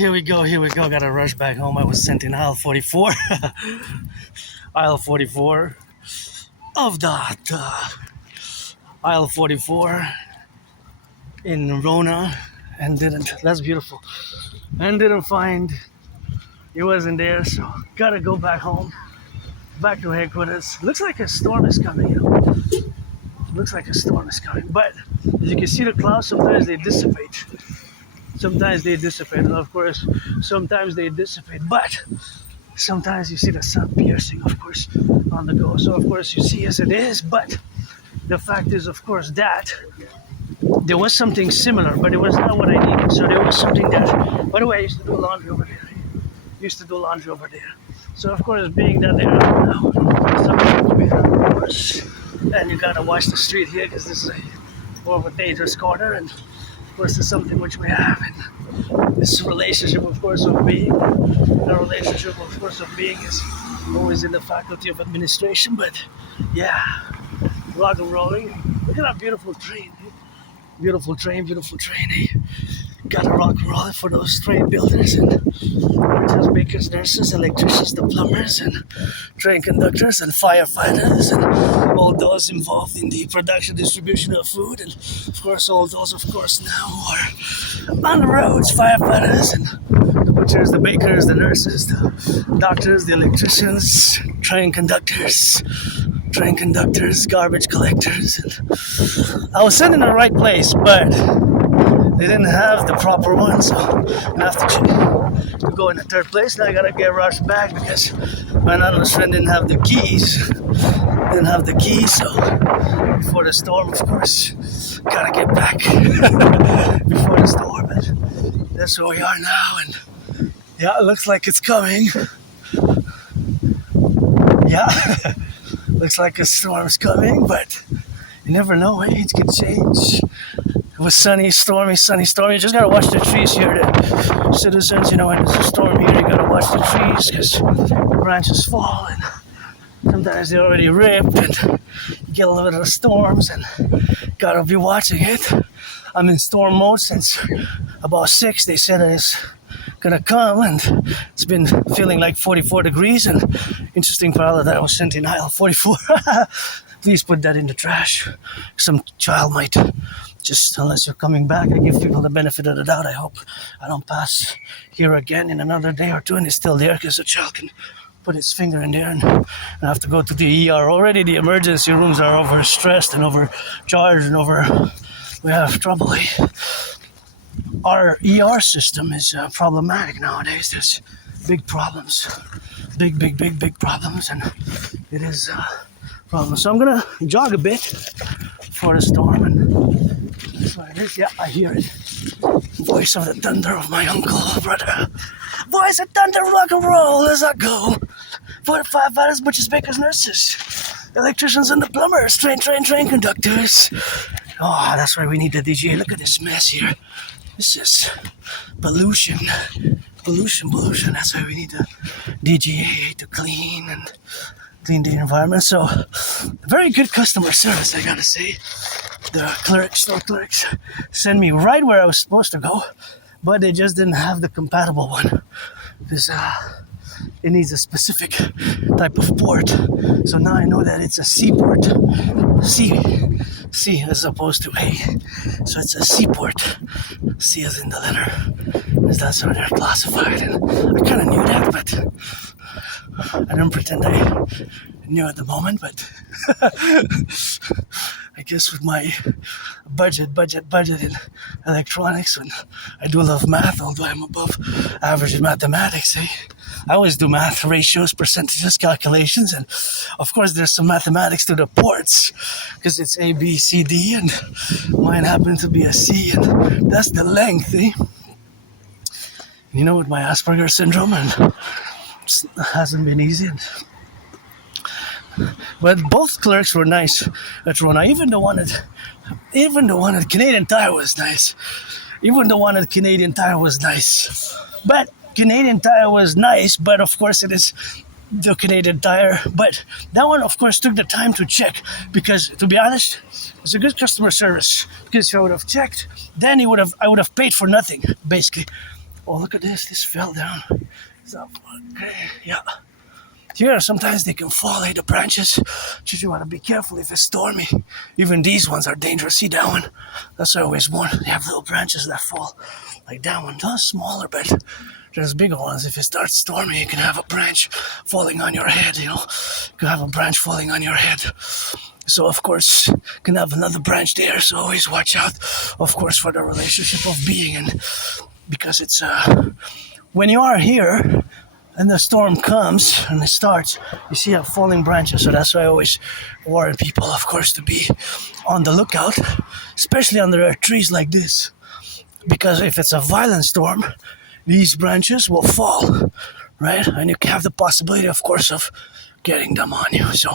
Here we go. Gotta rush back home. I was sent in aisle 44. Aisle 44 of that. Aisle 44 in Rona and that's beautiful. And didn't find, it wasn't there, so gotta go back home. Back to headquarters. Looks like a storm is coming. But as you can see the clouds, sometimes they dissipate. And of course, sometimes they dissipate. But sometimes you see the sun piercing, of course, on the go. So, of course, you see as it is. But the fact is, of course, that there was something similar, but it was not what I needed. So there was something that, by the way, I used to do laundry over there. So, of course, being that there now, something we have, of course. And you gotta watch the street here because this is more of a dangerous corner. And of course, there's something which we have in this relationship, of course, of being. The relationship, of course, of being is always in the faculty of administration. But yeah, rock and rolling. Look at that beautiful train. Beautiful train. Gotta rock and roll for those train builders and workers, bakers, nurses, electricians, the plumbers, and train conductors and firefighters, and all those involved in the production, distribution of food, and of course all those, of course, now who are on the roads, firefighters, and the butchers, the bakers, the nurses, the doctors, the electricians, train conductors, garbage collectors. And I was sent in the right place, but they didn't have the proper one, so I have to go in the third place. Now I gotta get rushed back because my other friend didn't have the keys. So before the storm, of course, gotta get back before the storm. But that's where we are now, and yeah, it looks like it's coming. Yeah, looks like a storm's coming, but you never know. It can change. It was sunny, stormy. You just gotta watch the trees here. The citizens, when there's a storm here, you gotta watch the trees because the branches fall and sometimes they're already ripped and you get a little bit of the storms and gotta be watching it. I'm in storm mode since about 6. They said it's gonna come and it's been feeling like 44 degrees and interesting part of that I was sent in aisle 44. Please put that in the trash. Some child might. Just unless you're coming back, I give people the benefit of the doubt. I hope I don't pass here again in another day or two and it's still there because a child can put his finger in there and I have to go to the ER. Already the emergency rooms are overstressed and overcharged and we have trouble. Our ER system is problematic nowadays. There's big problems. Big problems, and it is problems. So I'm going to jog a bit for the storm and that's what it is. Yeah, I hear it. Voice of the thunder of my uncle, brother. Voice of thunder, rock and roll as I go. 45 fighters, butchers, bakers, nurses, electricians and the plumbers, train conductors. Oh, that's why we need the DJ. Look at this mess here. This is pollution. That's why we need the DGA to clean the environment. So, very good customer service, I gotta say. The store clerks sent me right where I was supposed to go, but they just didn't have the compatible one because it needs a specific type of port. So now I know that it's a C port. C as opposed to A. So it's a C port. C as in the letter. Because that's how they're classified. And I kind of knew that, but I don't pretend I knew at the moment. But I guess with my budget in electronics, and I do love math, although I'm above average in mathematics, I always do math, ratios, percentages, calculations, and of course there's some mathematics to the ports, because it's A, B, C, D, and mine happened to be a C, and that's the length, with my Asperger's syndrome, and it hasn't been easy, but both clerks were nice at Rona. Even the one at Canadian Tire was nice. But Canadian Tire was nice, but of course it is the Canadian Tire. But that one, of course, took the time to check because, to be honest, it's a good customer service. Because if I would have checked, then I would have paid for nothing, basically. Oh, look at this. This fell down. So, okay, yeah. Here, sometimes they can fall, the branches. Just you want to be careful if it's stormy. Even these ones are dangerous. See that one? That's why I always warn. They have little branches that fall. Like that one. Not smaller, but there's bigger ones. If it starts storming, you can have a branch falling on your head, You can have a branch falling on your head. So, of course, you can have another branch there. So always watch out, of course, for the relationship of being. And because it's, when you are here, and the storm comes and it starts, you see falling branches. So that's why I always warn people, of course, to be on the lookout, especially under trees like this. Because if it's a violent storm, these branches will fall, right? And you have the possibility, of course, of getting them on you. So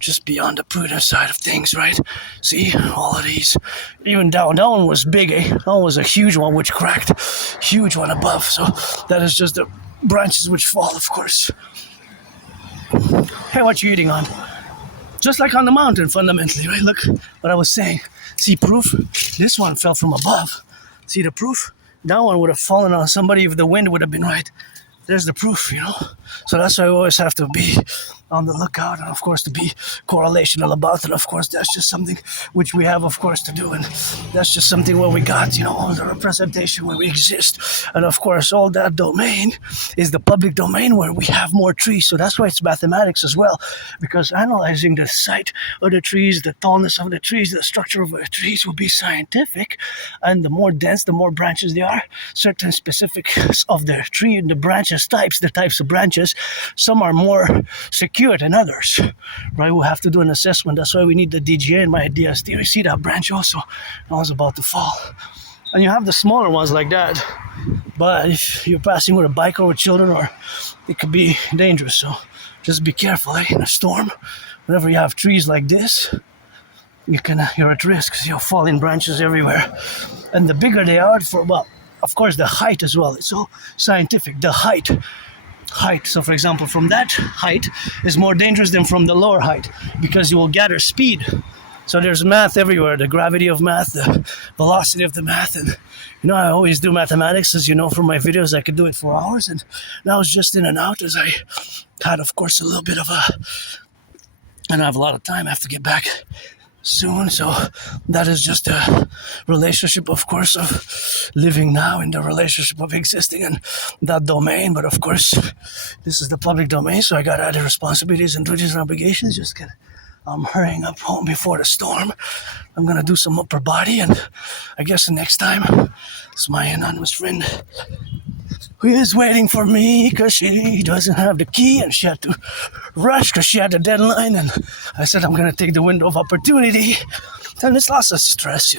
just be on the prudent side of things, right? See, all of these. Even that one was big, eh? That one was a huge one which cracked. Huge one above. So that is just the branches which fall, of course. Hey, what you eating on? Just like on the mountain, fundamentally, right? Look what I was saying. See proof? This one fell from above. See the proof? That one would have fallen on somebody if the wind would have been right. There's the proof, So that's why we always have to be on the lookout and, of course, to be correlational about it. Of course, that's just something which we have, of course, to do. And that's just something where we got, all the representation where we exist. And, of course, all that domain is the public domain where we have more trees. So that's why it's mathematics as well. Because analyzing the site of the trees, the tallness of the trees, the structure of the trees will be scientific. And the more dense, the more branches there are. Certain specifics of the tree and the branches types, the types of branches, some are more secure than others, right? We'll have to do an assessment. That's why we need the DGA and my ideas theory. See that branch also? I was about to fall. And you have the smaller ones like that. But if you're passing with a bike or with children, or it could be dangerous. So just be careful, In a storm, whenever you have trees like this, you're at risk because you're falling branches everywhere. And the bigger they are, of course, the height as well. It's so scientific. The height. So, for example, from that height is more dangerous than from the lower height because you will gather speed. So there's math everywhere. The gravity of math, the velocity of the math. And, I always do mathematics. As you know from my videos, I could do it for hours. And now it's just in and out as I had, of course, a little bit of I don't have a lot of time. I have to get back soon. So that is just a relationship, of course, of living now in the relationship of existing in that domain. But of course, this is the public domain, so I got other responsibilities and duties and obligations. I'm hurrying up home before the storm. I'm gonna do some upper body, and I guess the next time it's my anonymous friend who is waiting for me because she doesn't have the key and she had to rush because she had a deadline. And I said, I'm going to take the window of opportunity. And it's lots of stress,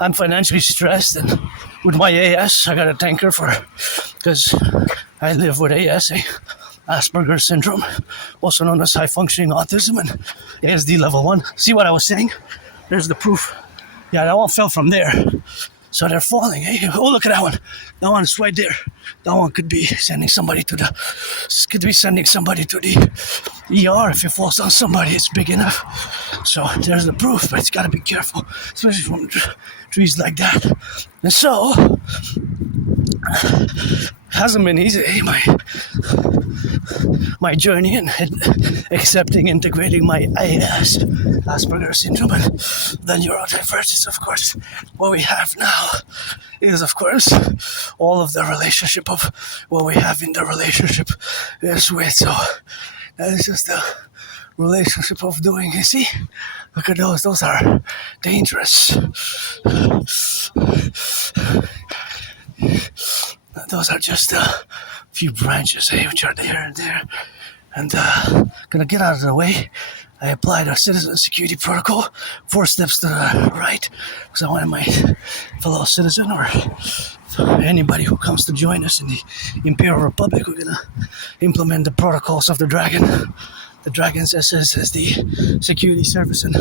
I'm financially stressed. And with my AS, I got to thank her because I live with AS, Asperger's syndrome, also known as high functioning autism, and ASD level 1. See what I was saying? There's the proof. Yeah, that one fell from there. So they're falling. Oh, look at that one. That one's right there. That one could be sending somebody to the ER if it falls on somebody. It's big enough. So there's the proof, but it's got to be careful, especially from trees like that. And so, hasn't been easy, my journey in accepting, integrating my AS, Asperger's syndrome, and the neurodivergence, of course. What we have now is, of course, all of the relationship of what we have in the relationship is with. So that is just the relationship of doing. You see? Look at those. Those are dangerous. Those are just a few branches, which are there and there. And gonna get out of the way. I applied a citizen security protocol, 4 steps to the right, because I wanted my fellow citizen or anybody who comes to join us in the Imperial Republic, we're gonna implement the protocols of the Dragon. The Dragon's SS is the security service and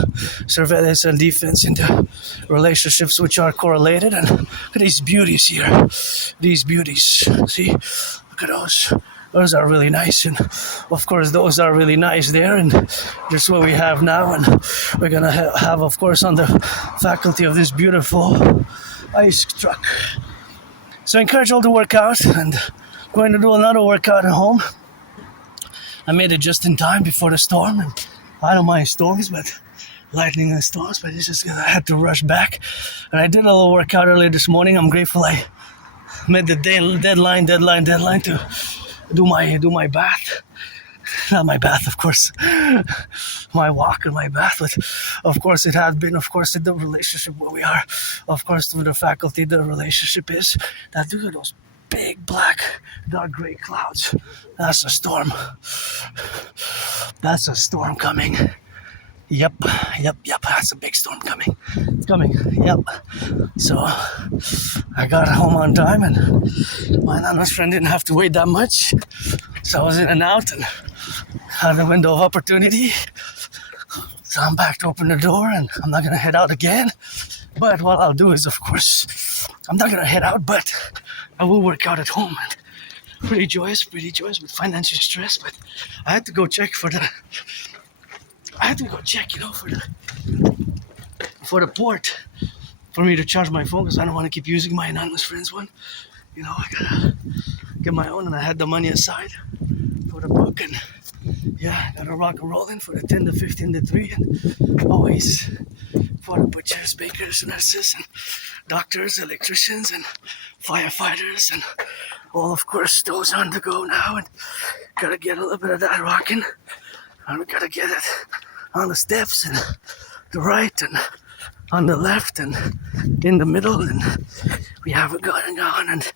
surveillance and defense in the relationships which are correlated. And look at these beauties here. These beauties. See? Look at those. Those are really nice. And of course, those are really nice there. And that's what we have now. And we're going to have, of course, on the faculty of this beautiful ice truck. So I encourage all to work out, and going to do another workout at home. I made it just in time before the storm, and I don't mind storms, but lightning and storms, but it's just I had to rush back. And I did a little workout earlier this morning. I'm grateful I met the deadline to do my bath. Not my bath, of course. My walk and my bath, but of course it has been, of course, in the relationship where we are. Of course, with the faculty, the relationship is that look at those big black, dark gray clouds. That's a storm. That's a storm coming. Yep. That's a big storm coming. It's coming. Yep. So I got home on time, and my anonymous friend didn't have to wait that much. So I was in and out and had a window of opportunity. So I'm back to open the door, and I'm not gonna head out again. But what I'll do is, of course, I'm not gonna head out, but I will work out at home. And pretty joyous with financial stress. But I had to go check, for the port for me to charge my phone, because I don't want to keep using my anonymous friends one. I gotta get my own, and I had the money aside for the book, and I gotta rock and roll in for the 10 to 15 to 3, and always for the butchers, bakers, nurses, and doctors, electricians, and firefighters, and all, of course, those on the go now, and gotta get a little bit of that rocking, and we gotta get it on the steps, and the right, and on the left, and in the middle, and we have it going on, and